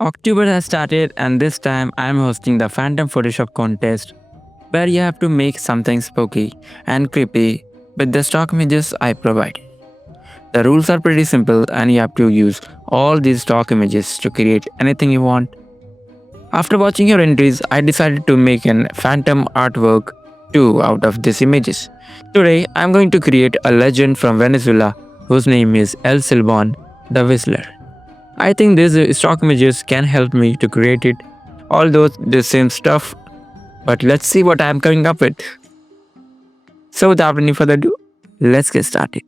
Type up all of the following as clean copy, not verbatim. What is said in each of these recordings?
October has started, and this time I am hosting the Phantom Photoshop contest where you have to make something spooky and creepy with the stock images I provide. The rules are pretty simple, and you have to use all these stock images to create anything you want. After watching your entries, I decided to make an phantom artwork too out of these images. Today, I am going to create a legend from Venezuela whose name is El Silbon, the Whistler. I think these stock images can help me to create it, although the same stuff, but let's see what I am coming up with. So without any further ado, let's get started.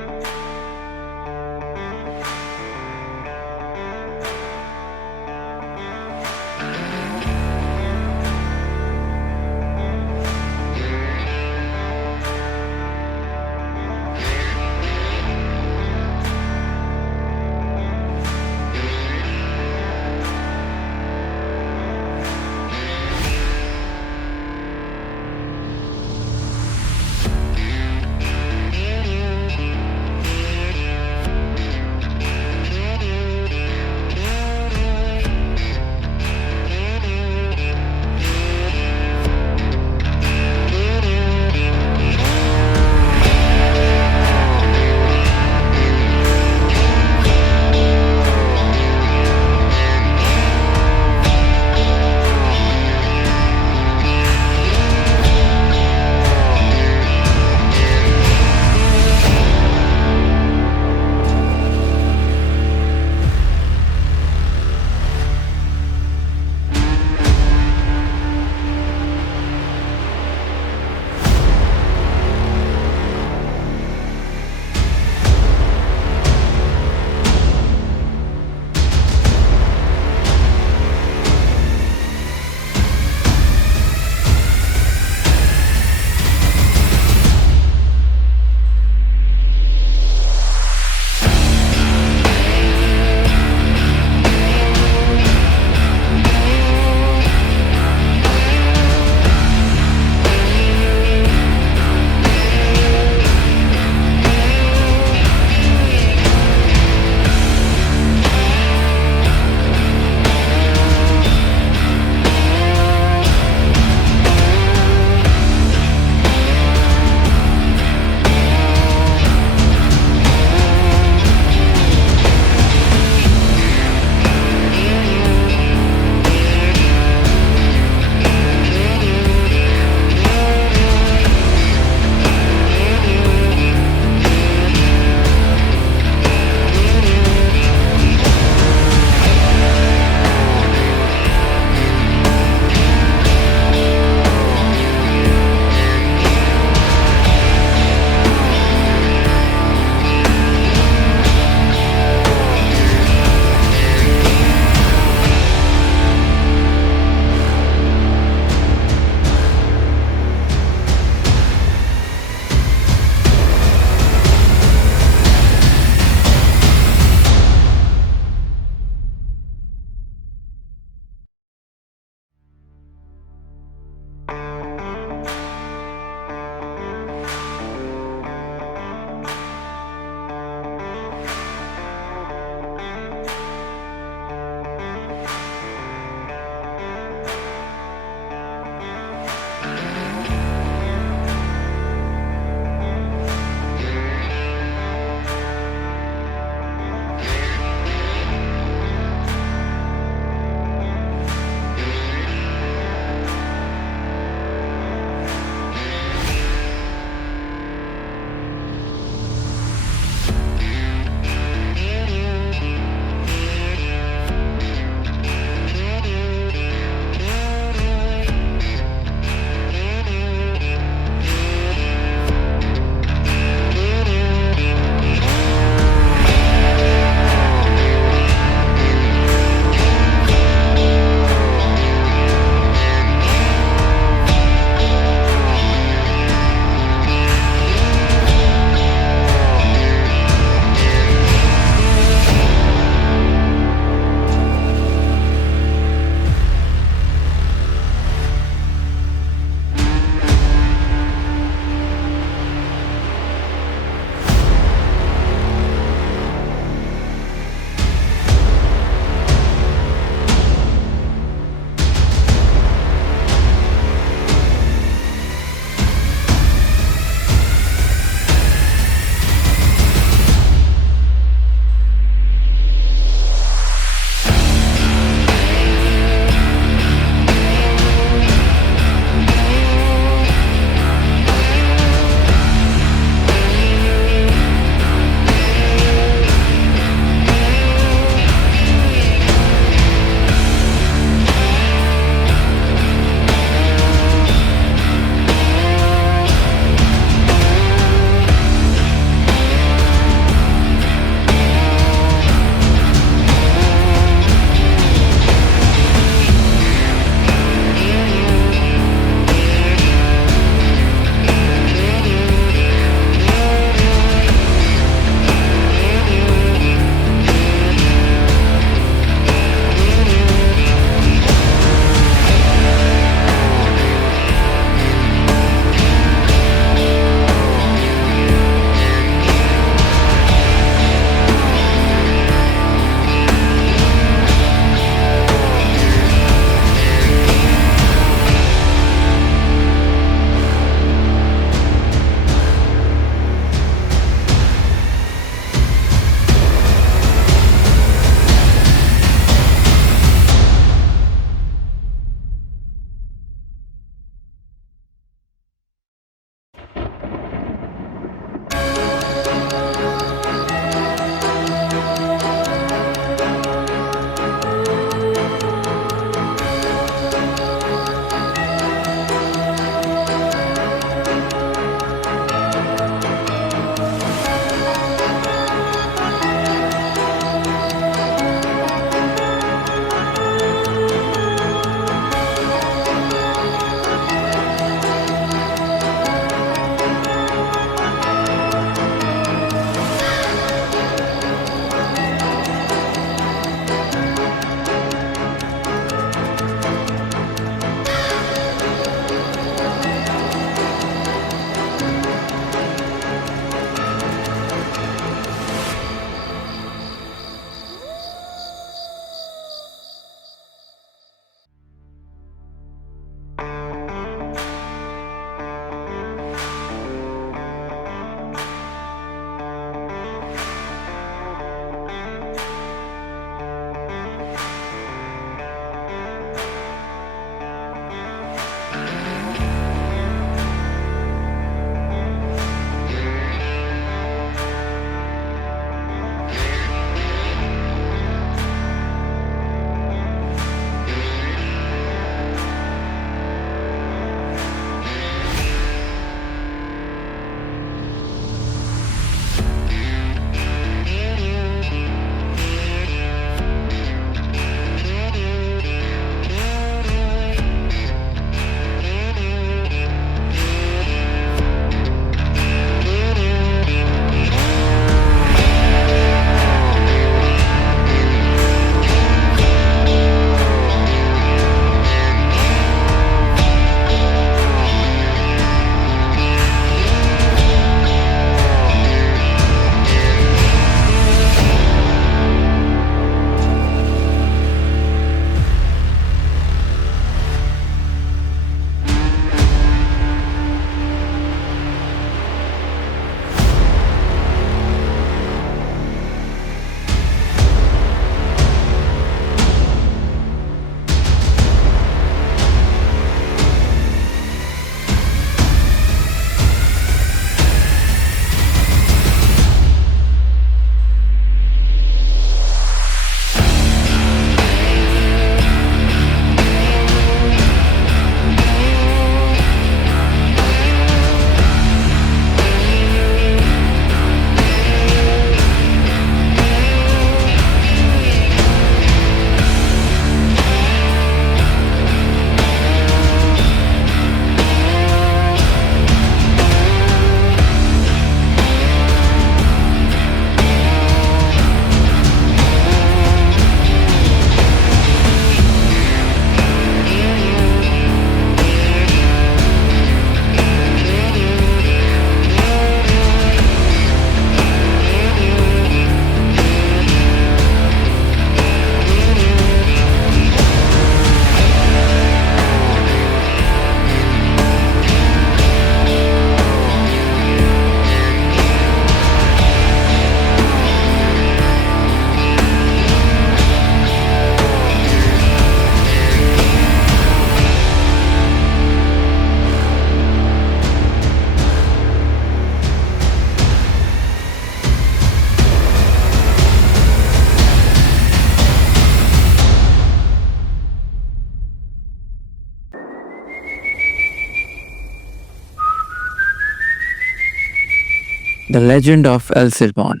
The legend of El Silbon.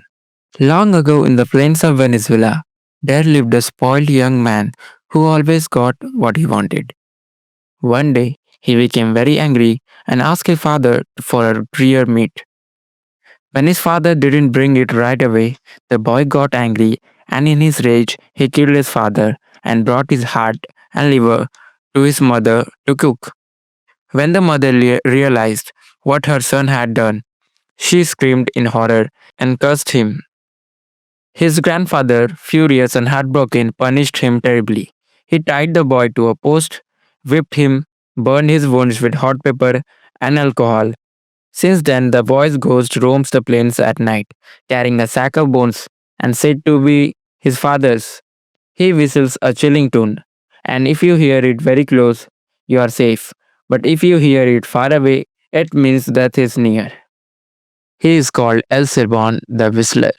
Long ago in the plains of Venezuela, there lived a spoiled young man who always got what he wanted. One day, he became very angry and asked his father for a rare meat. When his father didn't bring it right away, the boy got angry and in his rage, he killed his father and brought his heart and liver to his mother to cook. When the mother realized what her son had done, she screamed in horror and cursed him. His grandfather, furious and heartbroken, punished him terribly. He tied the boy to a post, whipped him, burned his wounds with hot pepper and alcohol. Since then, the boy's ghost roams the plains at night, carrying a sack of bones and said to be his father's. He whistles a chilling tune, and if you hear it very close, you are safe. But if you hear it far away, it means death is near. He is called El Sirbon the Whistler.